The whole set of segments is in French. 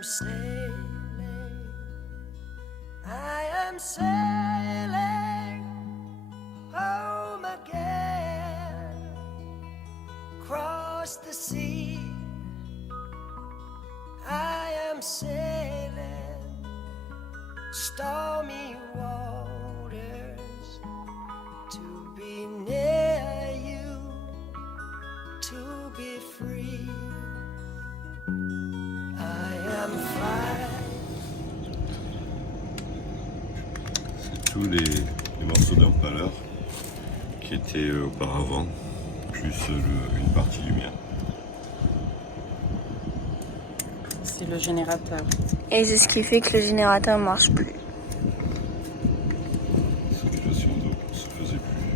am sailing, I am sailing home again, across the sea. I am sailing stormy waters to be near you, to be free. I am flying. C'est tous les morceaux d'Impaler qui étaient auparavant, plus une partie du mien. C'est le générateur. Et c'est ce qui fait que le générateur ne marche plus. Circulation d'eau ne se faisait plus.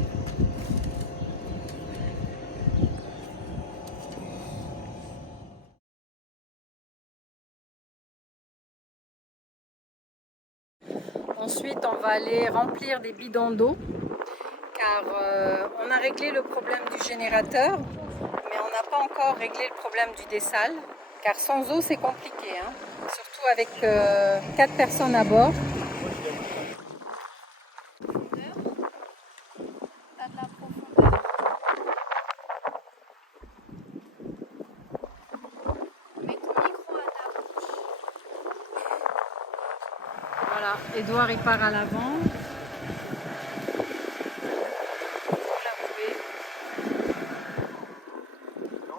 Ensuite, on va aller remplir des bidons d'eau car on a réglé le problème du générateur, mais on n'a pas encore réglé le problème du dessal. Car sans eau, c'est compliqué, hein. Surtout avec 4 personnes à bord. T'as de la profondeur. Mets ton micro à ta bouche. Voilà, Edouard il part à l'avant.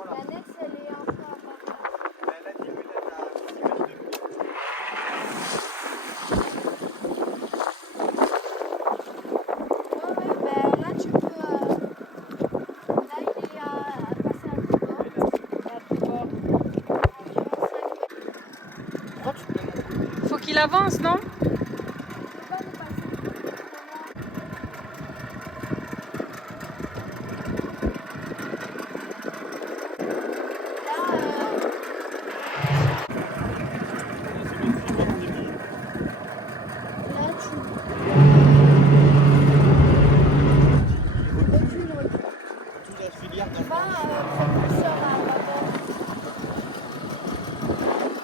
La laisse, elle est un peu à part. Ouais, ben là tu peux. Là il est à passer à bord. Faut qu'il avance, non?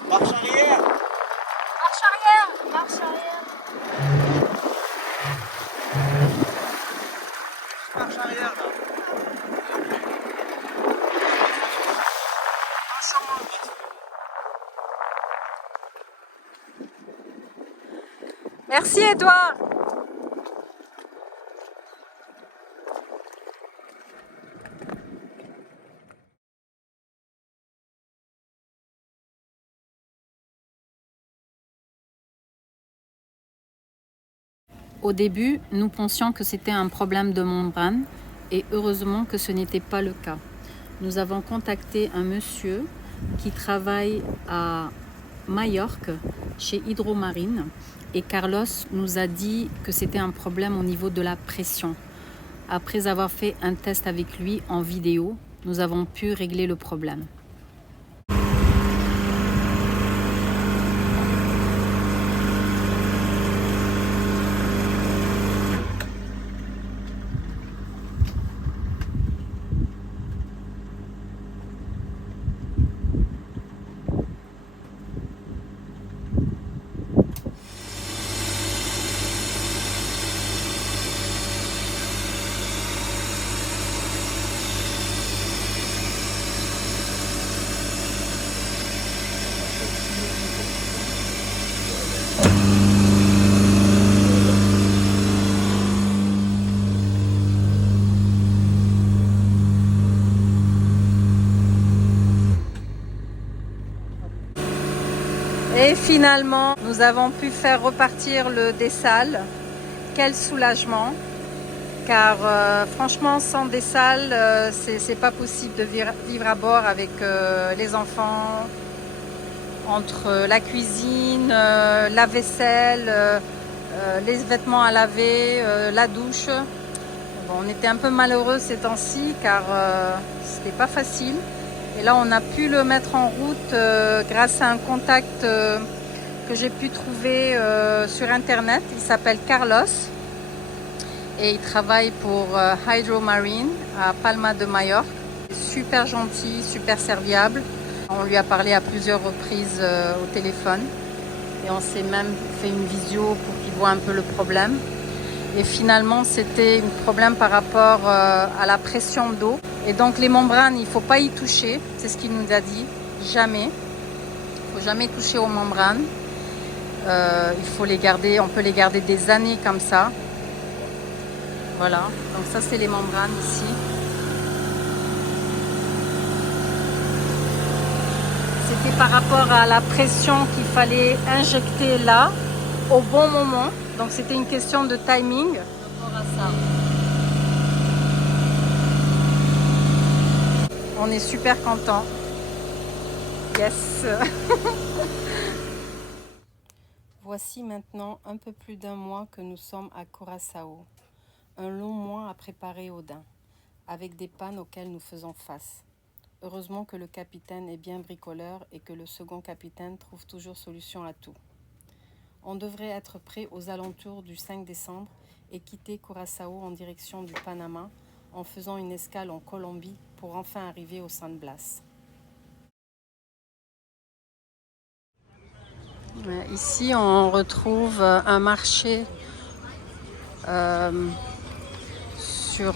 Marche arrière. Marche arrière. Marche arrière. Marche arrière là. Merci Edouard. Au début, nous pensions que c'était un problème de membrane et heureusement que ce n'était pas le cas. Nous avons contacté un monsieur qui travaille à Majorque chez Hydromarine et Carlos nous a dit que c'était un problème au niveau de la pression. Après avoir fait un test avec lui en vidéo, nous avons pu régler le problème. Et finalement, nous avons pu faire repartir le dessal. Quel soulagement! Car franchement, sans dessal, c'est pas possible de vivre à bord avec les enfants, entre la cuisine, la vaisselle, les vêtements à laver, la douche. Bon, on était un peu malheureux ces temps-ci car c'était pas facile. Et là, on a pu le mettre en route grâce à un contact que j'ai pu trouver sur internet. Il s'appelle Carlos et il travaille pour Hydromarine à Palma de Majorque. Super gentil, super serviable. On lui a parlé à plusieurs reprises au téléphone et on s'est même fait une visio pour qu'il voit un peu le problème. Et finalement, c'était un problème par rapport à la pression d'eau. Et donc les membranes, il ne faut pas y toucher, c'est ce qu'il nous a dit, jamais. Il ne faut jamais toucher aux membranes. Il faut les garder, on peut les garder des années comme ça. Voilà, donc ça c'est les membranes ici. C'était par rapport à la pression qu'il fallait injecter là, au bon moment. Donc c'était une question de timing par rapport à ça. On est super content. Yes. Voici maintenant un peu plus d'un mois que nous sommes à Curaçao. Un long mois à préparer Odin, avec des pannes auxquelles nous faisons face. Heureusement que le capitaine est bien bricoleur et que le second capitaine trouve toujours solution à tout. On devrait être prêt aux alentours du 5 décembre et quitter Curaçao en direction du Panama en faisant une escale en Colombie pour enfin arriver au San Blas. Ici, on retrouve un marché sur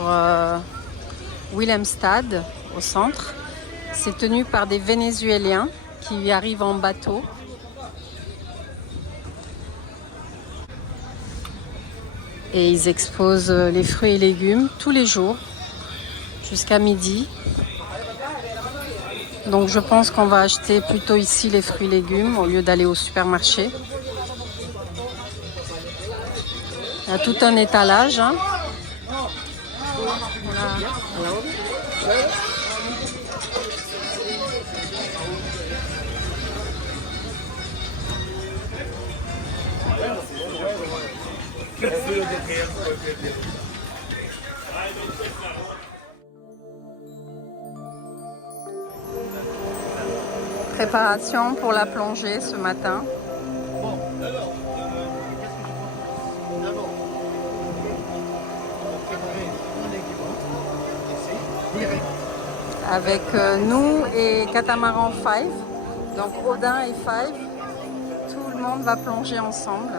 Willemstad, au centre. C'est tenu par des Vénézuéliens qui y arrivent en bateau. Et ils exposent les fruits et légumes tous les jours jusqu'à midi. Donc je pense qu'on va acheter plutôt ici les fruits et légumes au lieu d'aller au supermarché. Il y a tout un étalage. Hein. Voilà. Préparation pour la plongée ce matin. Avec nous et Catamaran 5, donc Odin et 5, tout le monde va plonger ensemble.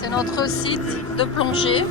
C'est notre site de plongée.